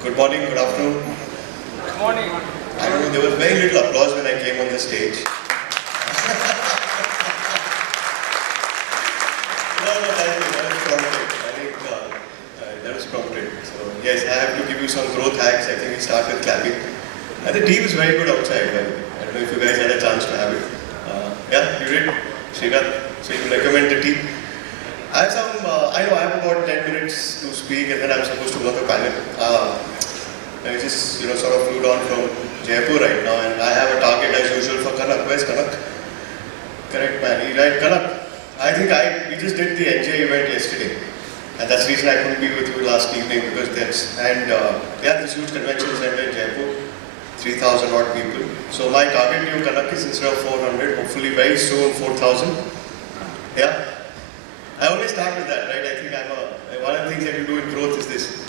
Good morning, good afternoon. Good morning. I don't know, there was very little applause when I came on the stage. No, thank you. That was prompted. I think that was prompted. So, yes, I have to give you some growth hacks. I think we start with clapping. And the tea was very good outside. I don't know if you guys had a chance to have it. Yeah, you did? Srinath. So you can recommend the tea. I have some, I know I have about 10 minutes to speak and then I'm supposed to work a panel. I just, sort of flew down from Jaipur right now and I have a target as usual for Kanak. Where's Kanak? Correct, man. Right, Kanak. I think we just did the NJ event yesterday. And that's the reason I couldn't be with you last evening because this huge convention center in Jaipur. 3,000 odd people. So my target to Kanak is instead of 400, hopefully very soon 4,000. Yeah. I always start with that, right? I think one of the things that you do in growth is this.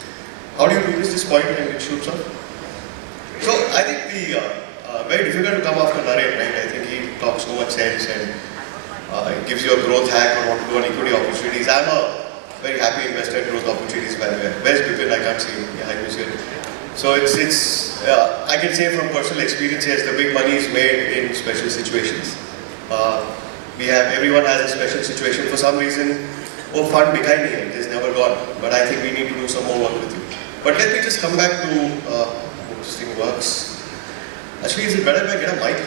How do you do this point and it shoots up? So I think very difficult to come after Naren, right? I think he talks so much sense and it gives you a growth hack on what to do on equity opportunities. I'm a very happy investor in growth opportunities, by the way. Where's Bipin? I can't see him. Yeah, I miss it. So I can say from personal experience, yes, the big money is made in special situations. Everyone has a special situation. For some reason, fund bikha nahi hai, it is never gone. But I think we need to do some more work with you. But let me just come back to how this thing works. Actually, is it better if I get a mic?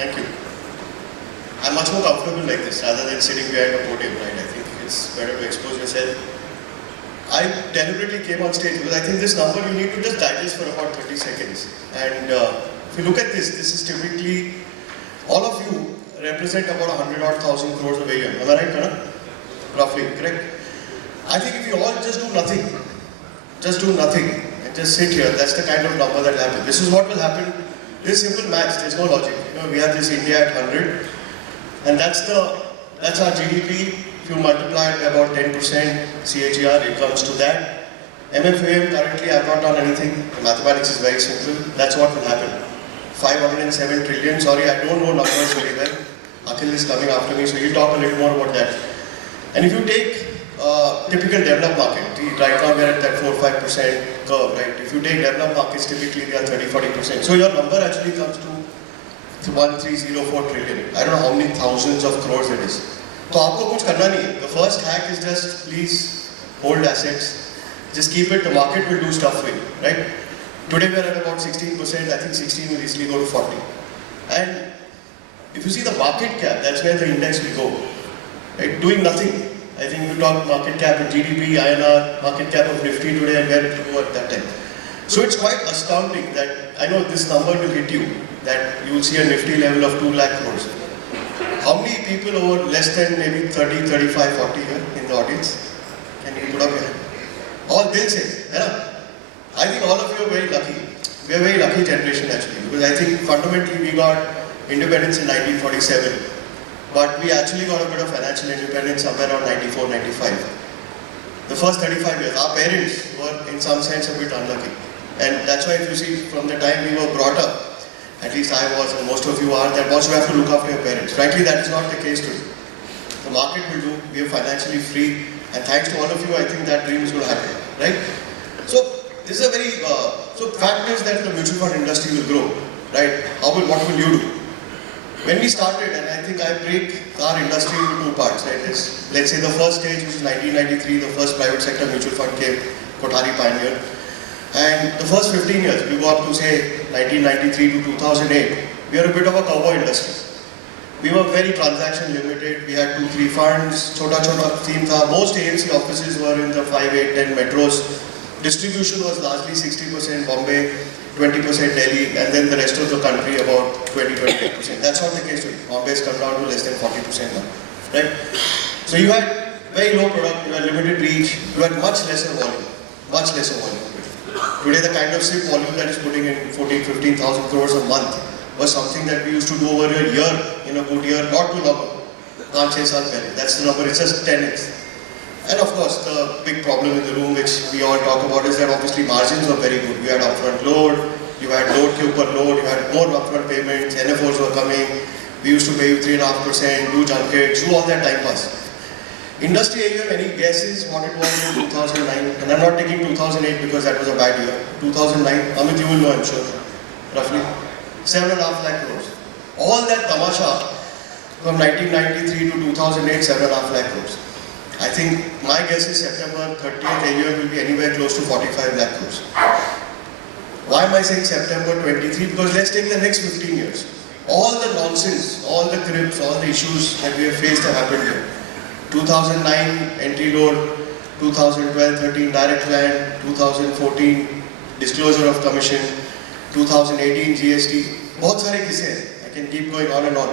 Thank you. I'm much more comfortable like this rather than sitting behind a podium, right? I think it's better to expose yourself. I deliberately came on stage because I think this number you need to just digest for about 30 seconds. And if you look at this is typically, all of you represent about 100,000 crores of AUM. Am I right, Kanak? Roughly, correct? I think if you all just do nothing, and just sit here, that's the kind of number that will happen. This is what will happen. This is simple maths, there's no logic. We have this India at 100, and that's our GDP. If you multiply it by about 10% CAGR, it comes to that. MFAM currently I've not done anything. The mathematics is very simple. That's what will happen. 507 trillion. Sorry, I don't know numbers very well. Akhil is coming after me, so he'll talk a little more about that. And if you take typical developed market, right now we're at that 4-5% curve, right? If you take developed markets, typically they are 30-40%. So your number actually comes to 1304 trillion. I don't know how many thousands of crores it is. So आपको कुछ करना नहीं है. The first hack is just please hold assets. Just keep it. The market will do stuff for you, right? Today we are at about 16%. I think 16 will easily go to 40. And if you see the market cap, that's where the index will go. Right? Doing nothing. I think we talk market cap and GDP, INR, market cap of Nifty today and where it will go at that time. So it's quite astounding that I know this number will hit you, that you will see a Nifty level of 2 lakh crores. How many people over less than maybe 30, 35, 40 here in the audience? Can you put up your hand? All they'll say, I think all of you are very lucky. We are a very lucky generation actually, because I think fundamentally we got independence in 1947, but we actually got a bit of financial independence somewhere around 94, 95. The first 35 years, our parents were in some sense a bit unlucky. And that's why if you see from the time we were brought up, at least I was and most of you are, that once you have to look after your parents. Frankly, that is not the case today. The market will do, we are financially free, and thanks to all of you, I think that dream is going to happen, right? So, this is a very, fact is that the mutual fund industry will grow, right? What will you do? When we started, and I think I break our industry into 2 parts, right? Let's say the first stage, which is 1993, the first private sector mutual fund came, Kothari pioneered. And the first 15 years, we go up to say 1993 to 2008, we are a bit of a cowboy industry. We were very transaction limited, we had 2-3 funds, chota theme tha. Most AMC offices were in the 5, 8, 10 metros. Distribution was largely 60% Bombay, 20% Delhi, and then the rest of the country about 20-28%. That's not the case today. Bombay has come down to less than 40% now, right? So you had very low product, you had limited reach, you had much lesser volume. Today the kind of SIP volume that is putting in 14-15,000 crores a month was something that we used to do over a year, in a good year, not too long. Can't say something. That's the number, it's just 10x. And of course, the big problem in the room which we all talk about is that obviously margins were very good. We had upfront load, you had load ke upar load, you had more upfront payments, NFOs were coming, We used to pay you 3.5%, do junkets, do all that time pass. Industry AUM, any guesses what it was in 2009? And I'm not taking 2008 because that was a bad year. 2009, Amit, you will know, I'm sure, roughly 7.5 lakh crores. All that tamasha from 1993 to 2008, 7.5 lakh crores. I think my guess is September 30th AUM will be anywhere close to 45 lakh crores. Why am I saying September 23? Because let's take the next 15 years. All the nonsense, all the crips, all the issues that we have faced have happened here. 2009 entry load, 2012-13 direct plan, 2014 disclosure of commission, 2018 GST. बहुत सारे किस्से हैं. I can keep going on and on.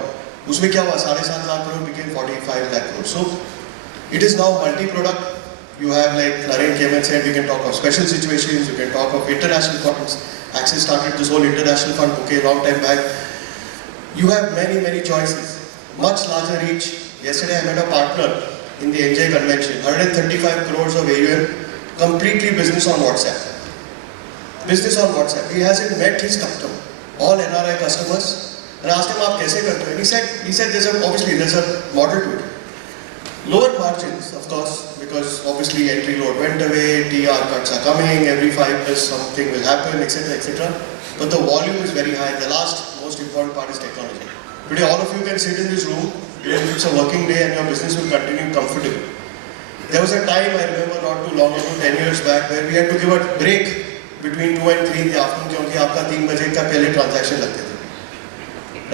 उसमें क्या हुआ? 7.5 lakh crore became 45 lakh crore. So it is now multi-product. You have, like Naren came and said, we can talk of special situations, you can talk of international funds. Axis started this whole international fund bouquet long time back. You have many, many choices. Much larger reach. Yesterday I met a partner in the NJ convention. 135 crores of AUM, completely business on WhatsApp. Business on WhatsApp. He hasn't met his customer. All NRI customers. And I asked him, "Aap kaise karte ho?" And he said obviously there's a model to it. Lower margins, of course, because obviously entry load went away, TR cuts are coming, every 5 years something will happen, etc., etc. But the volume is very high. The last most important part is technology. Today all of you can sit in this room, even if it's a working day, and your business will continue comfortably. There was a time, I remember not too long ago, 10 years back, where we had to give a break between 2 and 3 in the afternoon because आपका 3 बजे का पहले transaction लगते थे.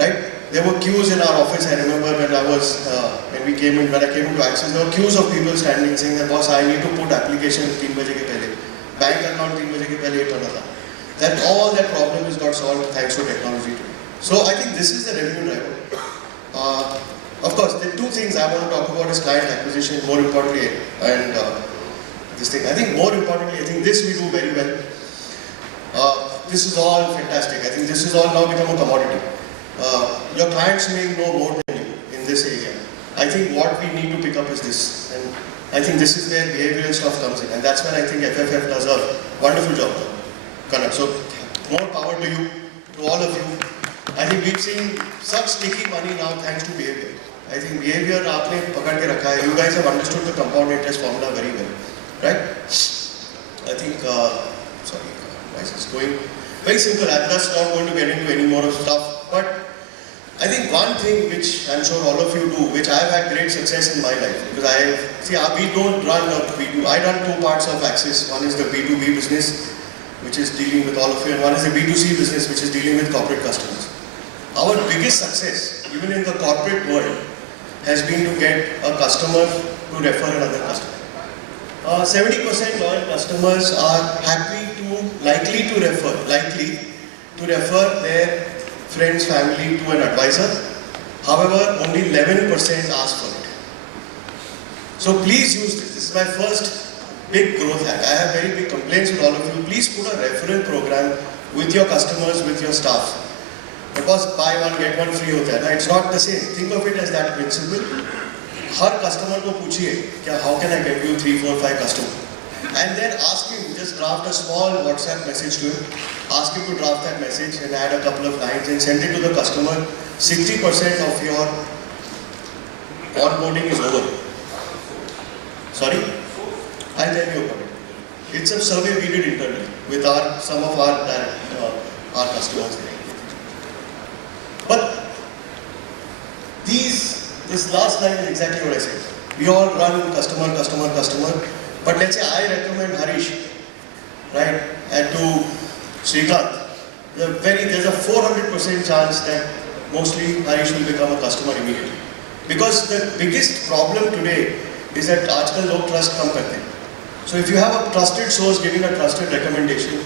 Right? There were queues in our office. I remember when I came into Axis, there were queues of people standing saying that, "Boss, I need to put application 3 बजे के पहले. Bank account 3 बजे के पहले it होना था." That all that problem is got solved thanks to technology today. So I think this is the revenue driver. Of course, the two things I want to talk about is client acquisition, more importantly, and this thing. I think more importantly, I think this we do very well. This is all fantastic. I think this is all now become a commodity. Your clients may know more than you in this area. I think what we need to pick up is this, and I think this is where behavioral stuff comes in, and that's when I think FFF does a wonderful job. Correct. So more power to you, to all of you. I think we've seen such sticky money now thanks to behavior. I think behavior आपने पकड़ के रखा है. You guys have understood the compound interest formula very well, right? I think sorry, why is this going? Very simple. I'm just not going to get into any more of stuff, but I think one thing which I'm sure all of you do, which I've had great success in my life, because we don't run a B2. I run 2 parts of Axis. One is the B2B business, which is dealing with all of you, and one is the B2C business, which is dealing with corporate customers. Our biggest success, even in the corporate world, has been to get a customer to refer another customer. 70% loyal customers are likely to refer their friends, family to an advisor. However, only 11% ask for it. So please use this. This is my first big growth hack. I have very big complaints with all of you. Please put a referral program with your customers, with your staff. Because buy one get one free होता है ना. It's not the same. Think of it as that principle. Her customer को पूछिए क्या how can I get you 3, 4, 5 customers, and then ask him, just draft a small WhatsApp message to him. Ask him to draft that message and add a couple of lines and send it to the customer. 60% of your onboarding is over. Sorry? I'll tell you about it. It's a survey we did internally with some of our customers. But this last line is exactly what I said. We all run customer. But let's say I recommend Harish, right, and to Srikanth. There's a 400% chance that mostly Harish will become a customer immediately. Because the biggest problem today is that आजकल लोग trust कम करते हैं. So if you have a trusted source giving a trusted recommendation,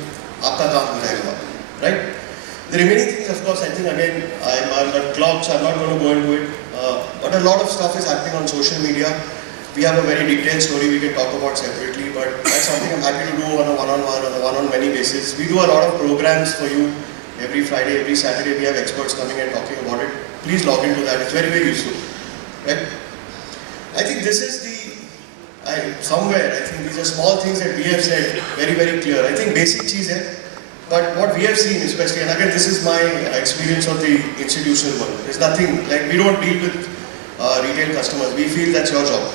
आपका काम हो जाएगा, right? The remaining things, of course, I think again, I'm not clogged, so I'm not going to go into it. But a lot of stuff is happening on social media. We have a very detailed story we can talk about separately, but that's something I'm happy to do on a one-on-one, on a one-on-many basis. We do a lot of programs for you every Friday, every Saturday. We have experts coming and talking about it. Please log into that. It's very, very useful. Right? I think this is somewhere, I think these are small things that we have said very, very clear. I think basic cheese है, But what we have seen, especially, and again, this is my experience of the institutional world. There's nothing, like we don't deal with retail customers. We feel that's your job.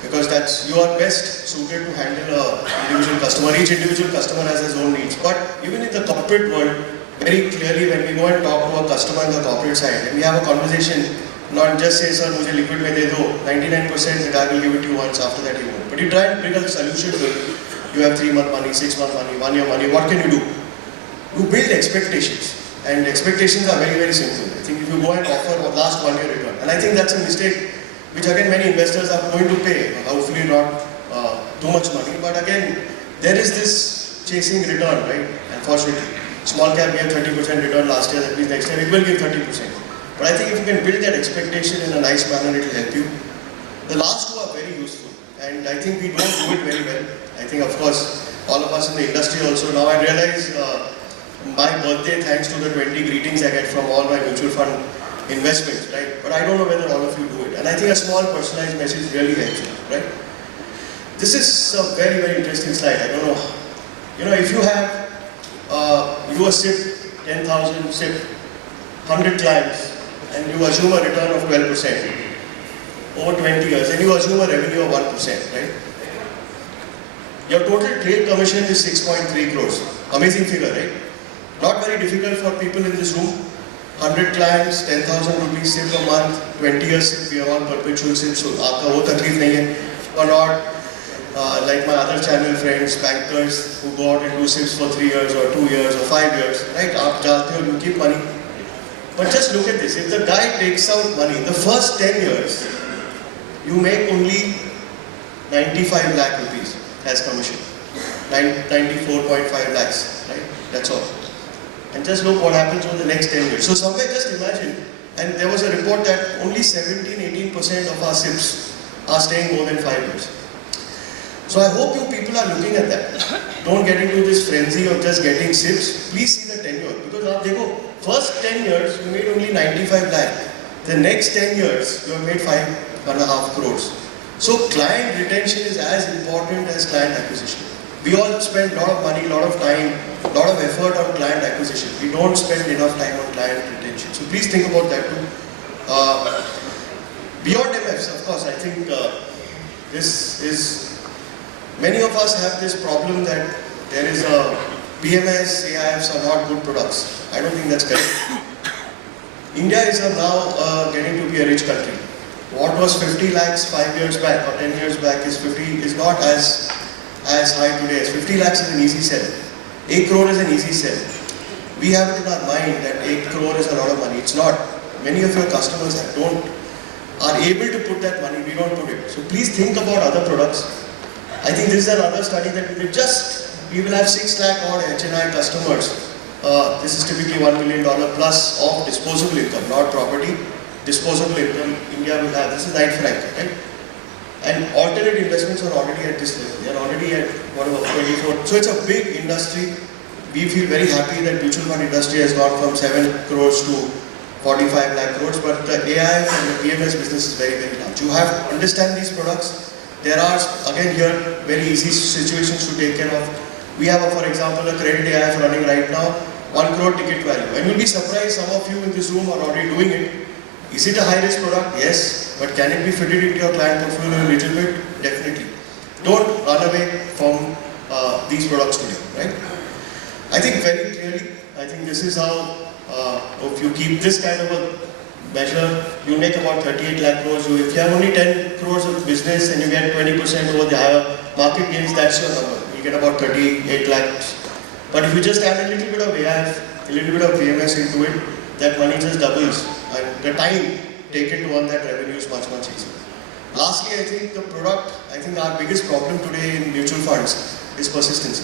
Because you are best suited to handle an individual customer. Each individual customer has his own needs. But even in the corporate world, very clearly when we go and talk to a customer on the corporate side, and we have a conversation, not just say, sir, mujhe liquid mein de do, 99% the guy will give it to you once, after that he won't. But you try and bring a solution to it. You have 3-month money, 6-month money, 1-year money, what can you do? You build expectations. And expectations are very, very simple. I think if you go and offer a last 1 year return, and I think that's a mistake which again many investors are going to pay, hopefully not too much money, but again there is this chasing return, right? Unfortunately, small cap gave 30% return last year, that means next year it will give 30%. But I think if you can build that expectation in a nice manner, it will help you. The last two are very useful, and I think we don't do it very well. I think of course all of us in the industry also, now I realize my birthday, thanks to the 20 greetings I get from all my mutual fund investments, right? But I don't know whether all of you do it. And I think a small personalized message really helps you, right? This is a very, very interesting slide. I don't know. You know, if you have, you a SIP, 10,000 SIP, 100 clients, and you assume a return of 12% over 20 years, and you assume a revenue of 1%, right? Your total trail commission is 6.3 crores. Amazing figure, right? Not very difficult for people in this room. 100 clients, 10,000 rupees SIP a month, 20 years SIP, we are all perpetual SIP, so आपका वो तकलीफ नहीं है. Or not, like my other channel friends, bankers who go out and do SIPs for 3 years or 2 years or 5 years, right? आप जाते हो, you keep money. But just look at this, if the guy takes out money, in the first 10 years, you make only 95 lakh rupees as commission. 94.5 lakhs, right? That's all. And just look what happens over the next 10 years. So somewhere just imagine, and there was a report that only 17-18% of our SIPs are staying more than 5 years. So I hope you people are looking at that. Don't get into this frenzy of just getting SIPs. Please see the tenure. Because now they go, first 10 years you made only 95 lakh. The next 10 years you have made 5.5 crores. So client retention is as important as client acquisition. We all spend a lot of money, a lot of time, a lot of effort on client acquisition. We don't spend enough time on client retention. So please think about that too. Beyond MFs, of course, I think this is, many of us have this problem that there is a PMS, AIFs are not good products. I don't think that's correct. India is now getting to be a rich country. What was 50 lakhs 5 years back or 10 years back is not as high today. As 50 lakhs is an easy sell. 8 crore is an easy sell. We have it in our mind that 8 crore is a lot of money. It's not. Many of your customers are able to put that money. We don't put it. So please think about other products. I think this is another study that we will have 6 lakh odd HNI customers. This is typically $1 million plus of disposable income, not property. Disposable income India will have. This is Knight Frank, right? And alternate investments are already at this level. They are already at whatever 24. So it's a big industry. We feel very happy that mutual fund industry has gone from 7 crores to 45 lakh crores. But the AIF and the PMS business is very, very large. You have to understand these products. There are, again here, very easy situations to take care of. We have, for example, a credit AIF running right now, 1 crore ticket value. And you'll be surprised, some of you in this room are already doing it. Is it a high-risk product? Yes. But can it be fitted into your client portfolio a little bit? Definitely. Don't run away from these products today, right? I think very clearly, I think this is how, if you keep this kind of a measure, you make about 38 lakh crores. If you have only 10 crores of business and you get 20% over the higher market gains, that's your number. You get about 38 lakhs. But if you just add a little bit of AIF, a little bit of PMS into it, that money just doubles. And the time taken to earn that revenue is much, much easier. Lastly, I think the product, I think our biggest problem today in mutual funds is persistency.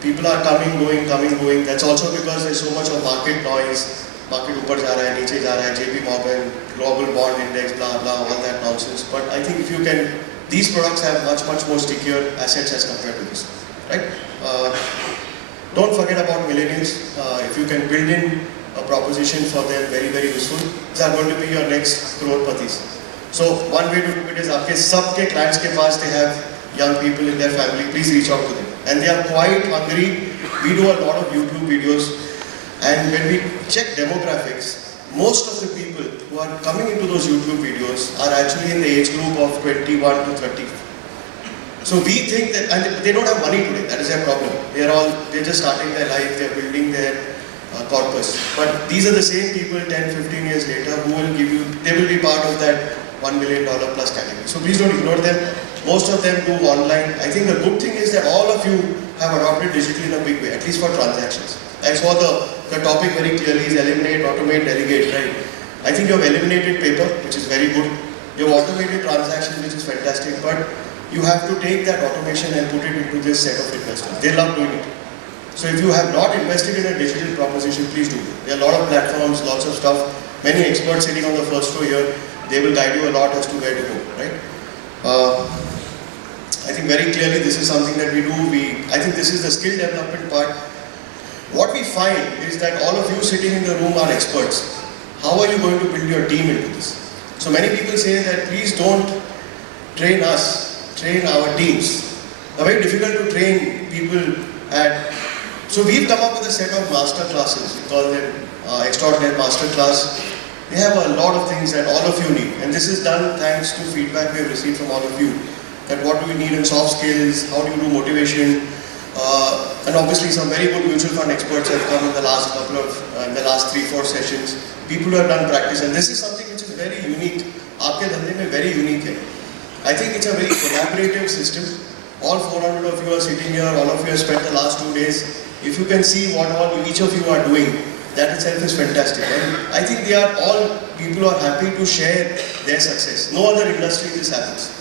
People are coming, going. That's also because there's so much of market noise. Market upar ja raha hai, niche ja raha hai, JP Morgan, global bond index, blah, blah, all that nonsense. But I think if you can, these products have much, much more stickier assets as compared to this, right? Don't forget about millennials. If you can build in a proposition for them, very, very useful. These are going to be your next crore-patis. So one way to do it is, आपके सबके clients के पास they have young people in their family. Please reach out to them, and they are quite hungry we do a lot of YouTube videos, and when we check demographics, most of the people who are coming into those YouTube videos are actually in the age group of 21 to 30. So we think that, and they don't have money today, that is their problem. They're just starting their life, they're building their corpus. But these are the same people 10, 15 years later who will give you, they will be part of that $1 million plus category. So please don't ignore them. Most of them do online. I think the good thing is that all of you have adopted digital in a big way, at least for transactions. I saw the topic very clearly is eliminate, automate, delegate, right? I think you have eliminated paper, which is very good. You have automated transactions, which is fantastic, but you have to take that automation and put it into this set of investors. They love doing it. So if you have not invested in a digital proposition, please do. There are a lot of platforms, lots of stuff. Many experts sitting on the first row here, they will guide you a lot as to where to go, right? I think very clearly this is something that we do. I think this is the skill development part. What we find is that all of you sitting in the room are experts. How are you going to build your team into this? So many people say that please don't train us, train our teams. It's very difficult to train people so we've come up with a set of master classes. We call them extraordinary master class. They have a lot of things that all of you need. And this is done thanks to feedback we have received from all of you. That what do we need in soft skills, how do you do motivation, and obviously some very good mutual fund experts have come in the last in the last 3-4 sessions. People who have done practice, and this is something which is very unique. Aapke dhandhe mein very unique hai. I think it's a very collaborative system. All 400 of you are sitting here, all of you have spent the last 2 days. If you can see what all each of you are doing, that itself is fantastic. And I think they are all people who are happy to share their success. No other industry this happens.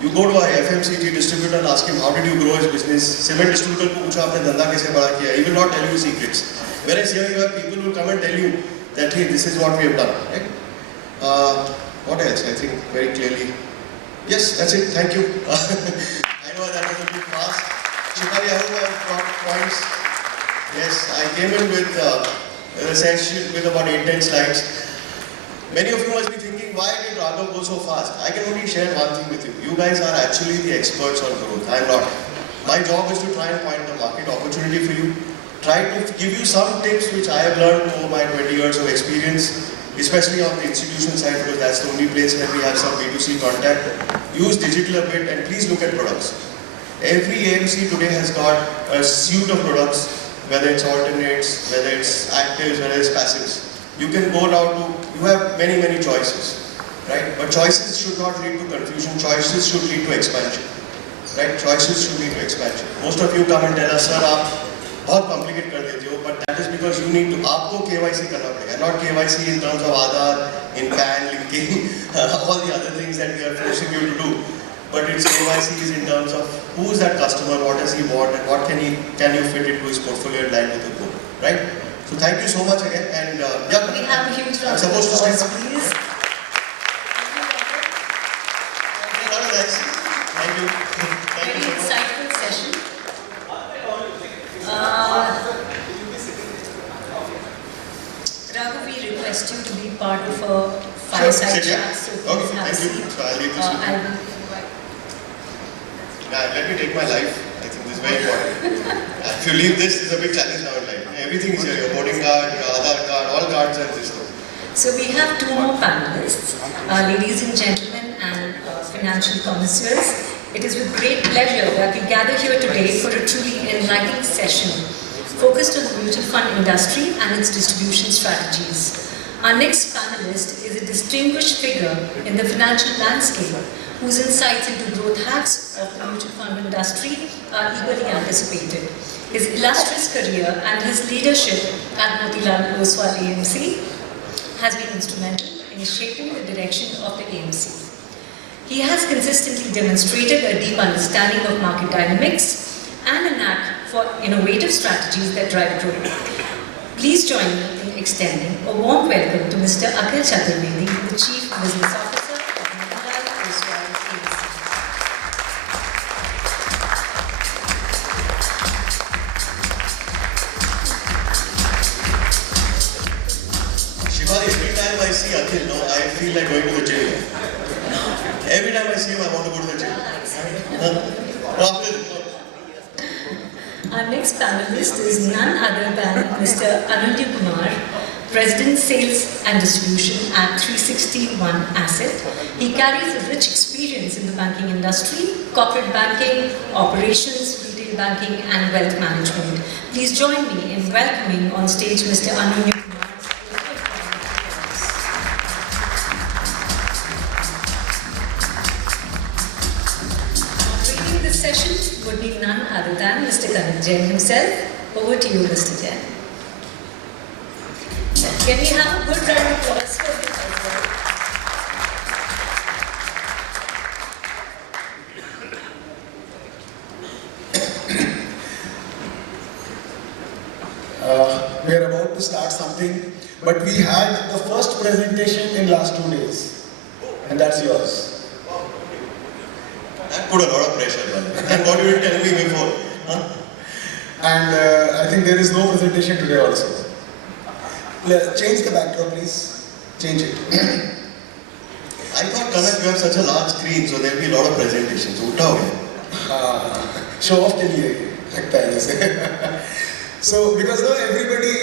You go to a FMCG distributor and ask him how did you grow his business. Cement distributor ko pucha aapne dhanda kaise bada kiya. He will not tell you secrets. Whereas here you have people who come and tell you that hey, this is what we have done. Right? What else? I think very clearly. Yes, that's it. Thank you. I know that was a bit fast. Shikari, I hope I have got points. Yes, I came in with a session with about 8-10 slides. Many of you must be thinking, why did Raghav go so fast? I can only share one thing with you. You guys are actually the experts on growth. I am not. My job is to try and find the market opportunity for you. Try to give you some tips which I have learned over my 20 years of experience, especially on the institution side, because that's the only place where we have some B2C contact. Use digital a bit and please look at products. Every AMC today has got a suite of products, whether it's alternates, whether it's actives, whether it's passives. You can go down to, you have many choices, right? But choices should not lead to confusion, choices should lead to expansion, right? Choices should lead to expansion. Most of you come and tell us, sir, aap bahut complicate kar dete ho, but that is because you need to, aapko KYC karna padega, not KYC in terms of Aadhaar, in PAN, linking, all the other things that we are forcing you to do. But it's KYC is in terms of who is that customer, what does he want, and what can you fit into his portfolio in line with the goal, right? So thank you so much again, and yeah. We have a huge round of applause, please. Thank you. Very insightful session. Raghav, we request you to be part of a fireside chat. So okay, thank you. So I'll leave this let me take my life. I think this is very important. If you leave this, it's a big challenge now in life. Everything is here. Your boarding card, your Aadhaar card, all cards are this. So we have 2 more panelists, ladies and gentlemen, and financial connoisseurs. It is with great pleasure that we gather here today for a truly enlightening session focused on the mutual fund industry and its distribution strategies. Our next panelist is a distinguished figure in the financial landscape whose insights into growth hacks of the mutual fund industry are eagerly anticipated. His illustrious career and his leadership at Motilal Oswal AMC has been instrumental in shaping the direction of the AMC. He has consistently demonstrated a deep understanding of market dynamics and a knack for innovative strategies that drive growth. Please join me in extending a warm welcome to Mr. Akhil Chaturvedi, the Chief Business Officer of Motilal Oswal AMC. Every time I see Akhil, no, I feel like going to the gym. Every time I see him, I want to go to the gym. I'm Our next panelist is none other than Mr. Ananya Kumar, President Sales and Distribution at 361 Asset. He carries a rich experience in the banking industry, corporate banking, operations, retail banking and wealth management. Please join me in welcoming on stage Mr. Ananya Kumar. Moderating this session would be none other than Mr. Karan Jain himself. Over to you, Mr. Jain. Can we have a good round of applause for him as well? We are about to start something, but we had the first presentation in last 2 days, and that's yours. That put a lot of pressure, man. And what you were telling me before. Huh? And I think there is no presentation today also. Change the backdrop, please. Change it. I thought, Kanak, you have such a large screen, so there will be a lot of presentations. Uta Show off के लिए लगता है जैसे. So because now everybody,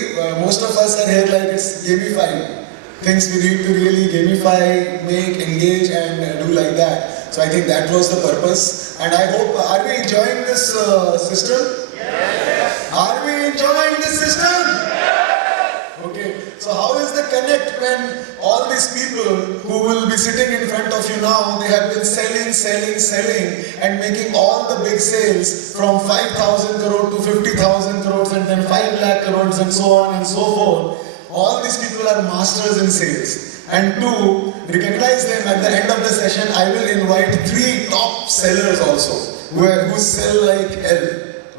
most of us are here like it's gamifying. Things we need to really gamify, make, engage and do like that. So I think that was the purpose. And I hope, are we enjoying this system? Yes. Are we enjoying this system? Okay, so how is the connect when all these people who will be sitting in front of you now, they have been selling and making all the big sales from 5,000 crore to 50,000 crores and then 5 lakh crores and so on and so forth. All these people are masters in sales. And to recognize them at the end of the session, I will invite 3 top sellers also who sell like hell.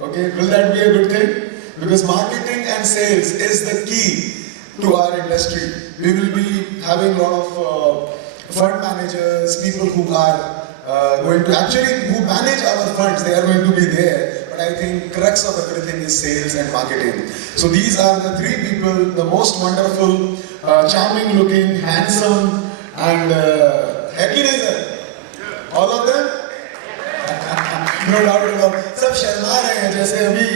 Okay, will that be a good thing? Because marketing and sales is the key to our industry. We will be having a lot of fund managers, people who are going to who manage our funds, they are going to be there. But I think crux of everything is sales and marketing. So these are the 3 people, the most wonderful, charming looking, handsome and happy nature. All of them? No doubt about it. सब शर्मा रहे हैं जैसे अभी.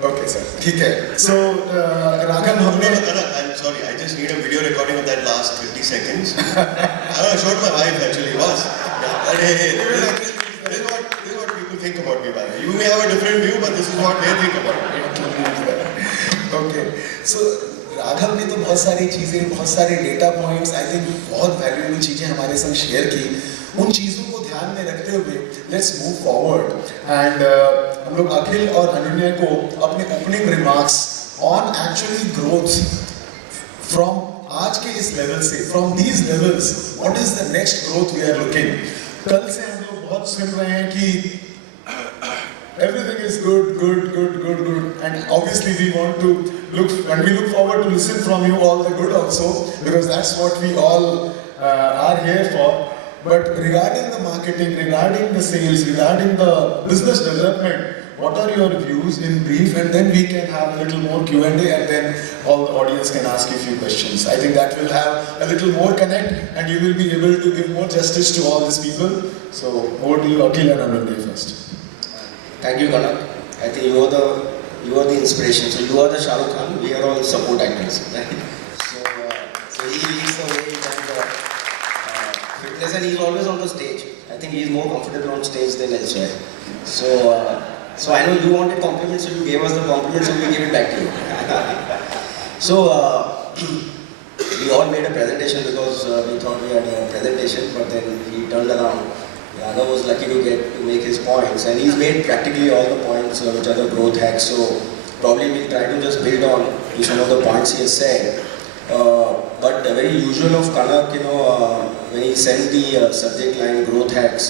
Okay, sir. ठीक है. So, Raghav, I'm sorry, I just need a video recording of that last 50 seconds. I showed my wife actually, was. Yeah. Hey, this is what people think about me, by the way. You may have a different view, but this is what they think about me. Okay. So, Raghav ने तो बहुत सारी चीजें, बहुत सारे data points, I think बहुत valuable चीजें हमारे संग शेयर की. उन चीजों को ध्यान में रखते हुए लेट्स मूव फॉरवर्ड एंड हम लोग अखिल और अनन्या को अपने opening remarks on actually growth from आज के इस लेवल से, from these levels, what is the next growth we are looking. कल से हम लोग बहुत सुन रहे हैं कि everything is good, and obviously we want to look forward to listen from you all the good also, because that's what we all are here for. But regarding the marketing, regarding the sales, regarding the business development, what are your views in brief, and then we can have a little more Q&A and then all the audience can ask you a few questions. I think that will have a little more connect and you will be able to give more justice to all these people. So over to you, Akhil and Ananya first. Thank you, Kanak. I think you are the inspiration. So you are the Shah Rukh Khan. We are all support actors. Right? So he leads the way in terms of fitness, and he's always on the stage. I think he's more comfortable on stage than elsewhere. So I know you wanted compliments, so you gave us the compliments, so we give it back to you. So we all made a presentation because we thought we had a presentation, but then he turned around. Raghav was lucky to make his points, and he's made practically all the points which are the growth hacks. So probably we'll try to just build on to some of the points he has said. But very usual of Kanak, when he sent the subject line growth hacks,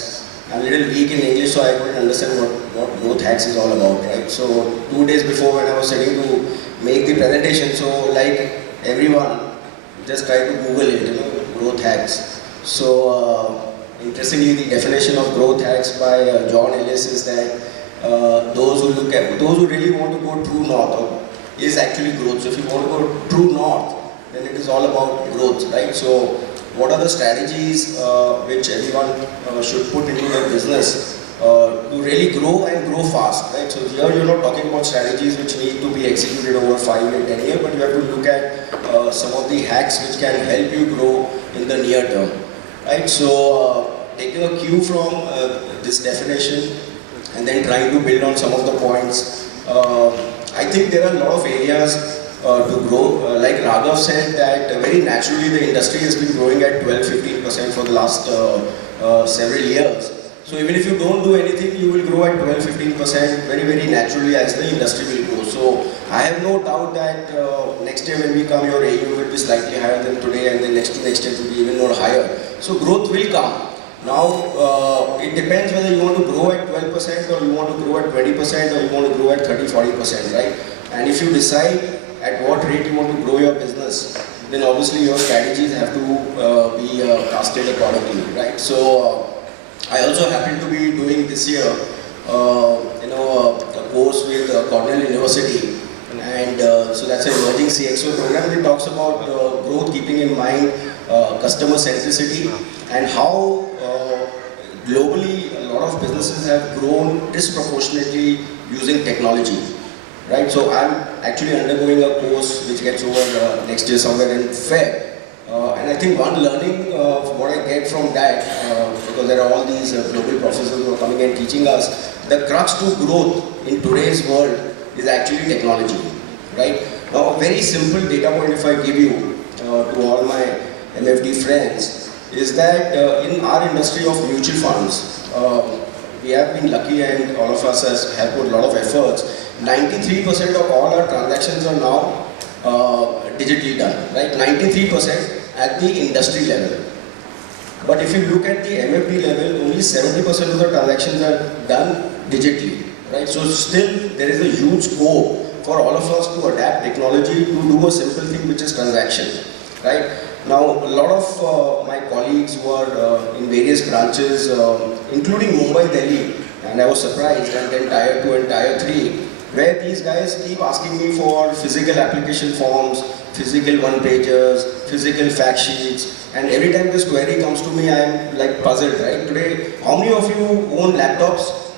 I'm a little weak in English, so I couldn't understand what growth hacks is all about, right? So 2 days before, when I was sitting to make the presentation, so like everyone, just try to Google it, growth hacks. So interestingly, the definition of growth hacks by John Ellis is that those who really want to go true north is actually growth. So if you want to go true north, then it is all about growth, right? So what are the strategies which everyone should put into their business to really grow and grow fast, right? So here you're not talking about strategies which need to be executed over 5 and 10 years, but you have to look at some of the hacks which can help you grow in the near term, right? So taking a cue from this definition and then trying to build on some of the points, I think there are a lot of areas to grow. Like Raghav said that very naturally the industry has been growing at 12-15% for the last several years. So even if you don't do anything, you will grow at 12-15% very naturally as the industry will grow. So I have no doubt that next year when we come, your AUM will be slightly higher than today, and then next year it will be even more higher. So growth will come. Now it depends whether you want to grow at 12% or you want to grow at 20% or you want to grow at 30-40%, right? And if you decide at what rate you want to grow your business, then obviously your strategies have to be casted accordingly, right? So I also happen to be doing this year, a course with Cornell University, and so that's an emerging CXO program. It talks about growth keeping in mind customer centricity and how globally a lot of businesses have grown disproportionately using technology, right? So I'm actually undergoing a course which gets over next year somewhere in Feb. And I think one learning what I get from that, because there are all these global professors who are coming and teaching us, the crux to growth in today's world is actually technology, right? Now a very simple data point if I give you to all my MFD friends is that in our industry of mutual funds, we have been lucky and all of us have put a lot of efforts. 93% of all our transactions are now digitally done, right? 93% at the industry level. But if you look at the MFD level, only 70% of the transactions are done digitally, right? So still there is a huge scope for all of us to adapt technology to do a simple thing which is transaction, right? Now a lot of my colleagues who are in various branches, including Mumbai, Delhi, and I was surprised, and then Tier 2 and Tier 3, where these guys keep asking me for physical application forms, physical one-pagers, physical fact sheets, and every time this query comes to me, I am like puzzled, right? Today, how many of you own laptops?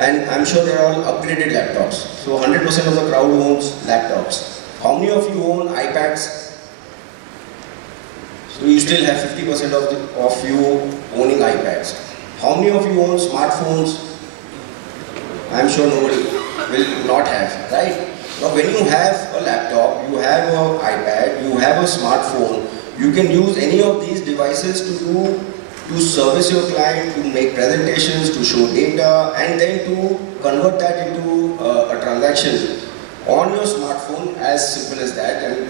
And I'm sure they're all upgraded laptops. So 100% of the crowd owns laptops. How many of you own iPads? So you still have 50% of you owning iPads. How many of you own smartphones? I'm sure nobody will not have, right? Now when you have a laptop, you have an iPad, you have a smartphone, you can use any of these devices to service your client, to make presentations, to show data, and then to convert that into a transaction on your smartphone, as simple as that, and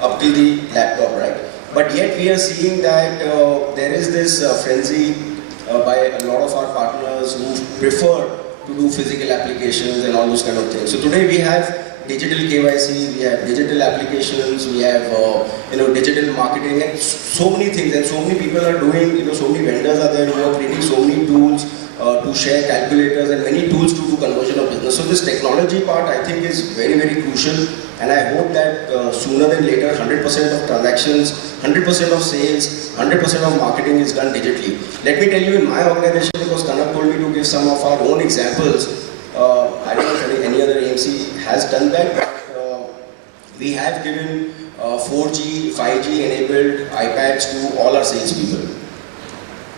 up to the laptop, right? But yet we are seeing that there is this frenzy by a lot of our partners who prefer to do physical applications and all those kind of things. So today we have digital KYC, we have digital applications, we have digital marketing, and so many things, and so many people are doing, so many vendors are there who are creating so many tools to share calculators and many tools to do conversion of business. So this technology part I think is very crucial, and I hope that sooner than later 100% of transactions, 100% of sales, 100% of marketing is done digitally. Let me tell you, in my organization, because Kanak told me to give some of our own examples, I don't know if any other AMC has done that, but we have given 4G, 5G enabled iPads to all our salespeople.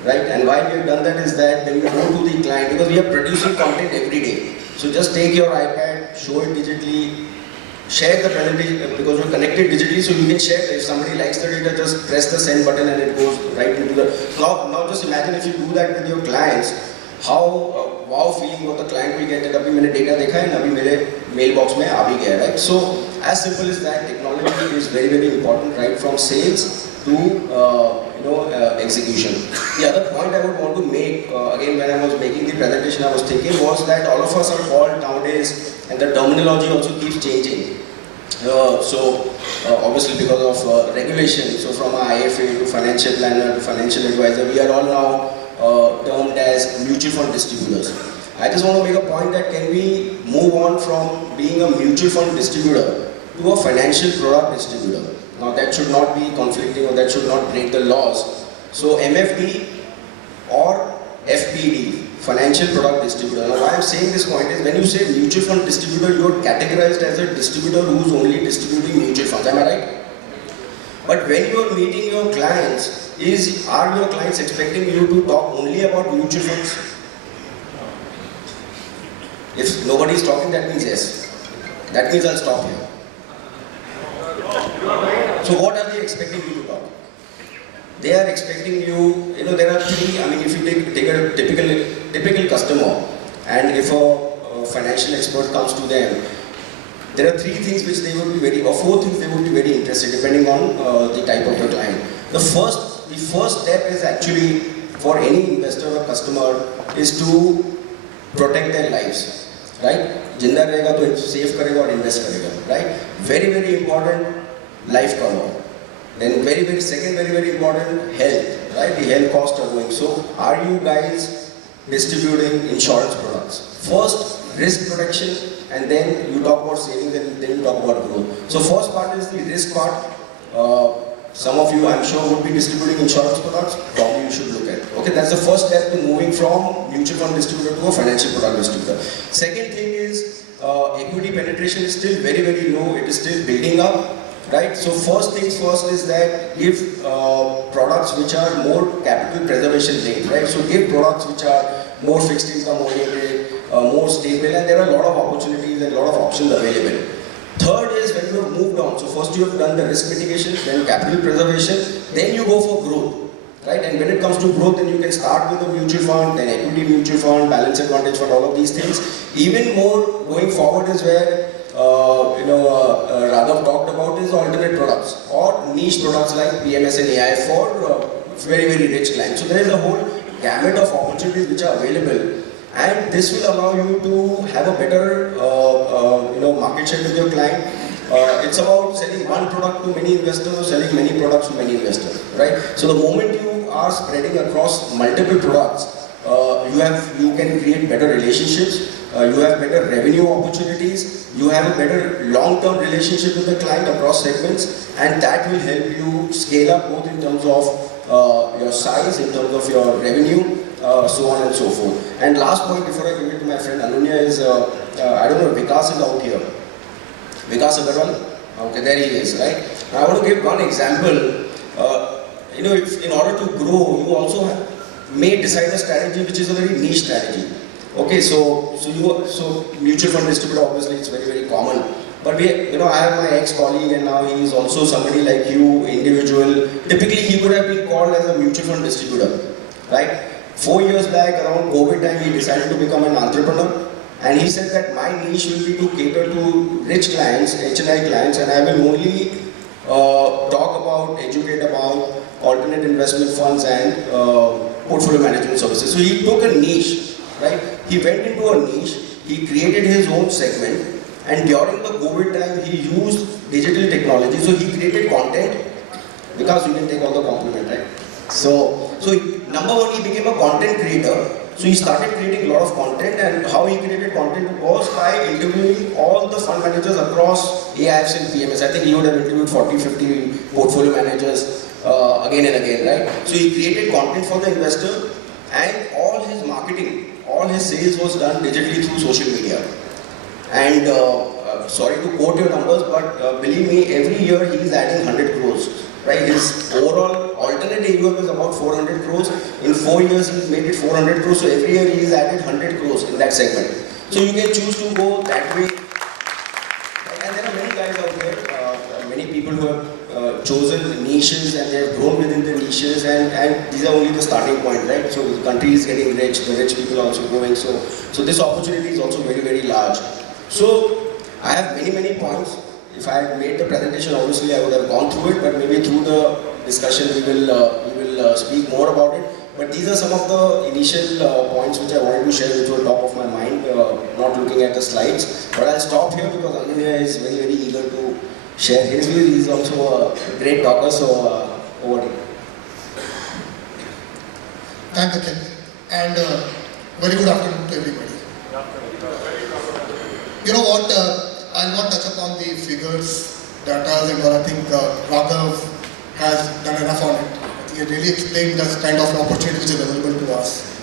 Right? And why we have done that is that when we go to the client, because we are producing content every day. So just take your iPad, show it digitally, share the presentation, because we're connected digitally, so you can share. If somebody likes the data, just press the send button and it goes right into the... Now just imagine if you do that with your clients, how wow feeling what the client will get that abhi maine data dekha hai and abhi mere mailbox mein aa bhi gaya, right? So as simple as that, technology is very important, right? From sales to execution. The other point I would want to make, again when I was making the presentation I was thinking was that all of us are called nowadays, and the terminology also keeps changing. Obviously because of regulation, so from IFA to financial planner to financial advisor, we are all now termed as mutual fund distributors. I just want to make a point that can we move on from being a mutual fund distributor to a financial product distributor. Now that should not be conflicting, or that should not break the laws. So MFD or FPD, financial product distributor. Now, why I'm saying this point is when you say mutual fund distributor, you are categorized as a distributor who's only distributing mutual funds. Am I right? But when you are meeting your clients, are your clients expecting you to talk only about mutual funds? If nobody is talking, that means yes. That means I'll stop here. So what are they expecting you to talk? They are expecting you, there are three, if you take a typical customer, and if a financial expert comes to them, there are three things which they would be or four things they would be very interested, depending on the type of the client. The first step is actually, for any investor or customer, is to protect their lives, right? Jinda rahega to save karega or invest karega, right? Very, very important, life cover. Then second very important, health, right? The health costs are going. So are you guys distributing insurance products? First, risk protection, and then you talk about savings, and then you talk about growth. So first part is the risk part. Some of you, I'm sure, would be distributing insurance products. Probably you should look at. Okay, that's the first step to moving from mutual fund distributor to a financial product distributor. Second thing is equity penetration is still very, very low. It is still building up. Right, so first things first is that give products which are more capital preservation linked, right? So give products which are more fixed income oriented, more stable, and there are a lot of opportunities and a lot of options available. Third is when you have moved on. So first you have done the risk mitigation, then capital preservation, then you go for growth, right? And when it comes to growth, then you can start with a mutual fund, then equity mutual fund, balance advantage fund, all of these things. Even more going forward is where Raghav talked about is alternate products or niche products like PMS and AI for very, very rich clients. So there is a whole gamut of opportunities which are available, and this will allow you to have a better market share with your client. It's about selling one product to many investors or selling many products to many investors, right? So the moment you are spreading across multiple products, you can create better relationships. You have better revenue opportunities, you have a better long-term relationship with the client across segments, and that will help you scale up both in terms of your size, in terms of your revenue, so on and so forth. And last point before I give it to my friend Anunya is, I don't know, Vikas is out here. Vikas Agarwal? Okay, there he is, right? Now I want to give one example. If in order to grow, you also may decide a strategy which is a very niche strategy. Okay, so mutual fund distributor, obviously it's very, very common. But I have my ex-colleague, and now he is also somebody like you, individual. Typically, he would have been called as a mutual fund distributor, right? 4 years back, around COVID time, he decided to become an entrepreneur. And he said that my niche will be to cater to rich clients, HNI clients, and I will only talk about, educate about alternate investment funds and portfolio management services. So he took a niche, right? He went into a niche, he created his own segment, and during the COVID time, he used digital technology. So he created content, because you can take all the compliment, right? So number one, he became a content creator. So he started creating a lot of content, and how he created content was by interviewing all the fund managers across AIFs and PMS. I think he would have interviewed 40, 50 portfolio managers again and again, right? So he created content for the investor, and all his marketing, all his sales was done digitally through social media. And sorry to quote your numbers, but believe me, every year he is adding 100 crores, right? His overall alternate AUM is about 400 crores. In 4 years, he's made it 400 crores. So every year he is added 100 crores in that segment. So you can choose to go that way. And there are many guys out there, many people who have chosen niches, and they have grown within the niches, and these are only the starting point, right? So the country is getting rich, the rich people are also growing. So this opportunity is also very, very large. So I have many, many points. If I had made the presentation, obviously I would have gone through it, but maybe through the discussion we will speak more about it. But these are some of the initial points which I wanted to share, which were top of my mind, not looking at the slides. But I'll stop here because Anunya is very, very eager to share his views. He's also a great talker, so over to you. Thank you, Ken. And very good afternoon to everybody. You know what, I'll not touch upon the figures, data, and all. I think Raghav has done enough on it. I think he really explained the kind of opportunity which is available to us.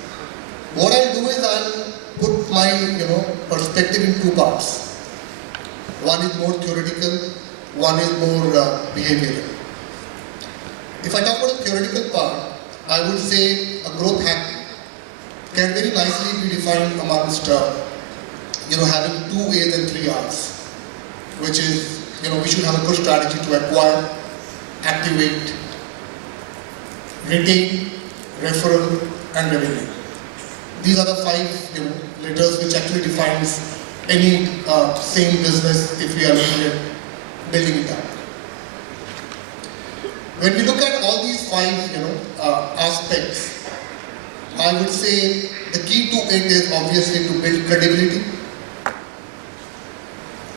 What I'll do is I'll put my perspective in two parts. One is more theoretical, one is more behavioral. If I talk about the theoretical part, I would say a growth hack can very nicely be defined amongst having 2 A's and 3 R's, which is we should have a good strategy to acquire, activate, retain, referral, and revenue. These are the 5 letters which actually defines any sane business if we are looking at building it up. When we look at all these 5 aspects, I would say the key to it is obviously to build credibility,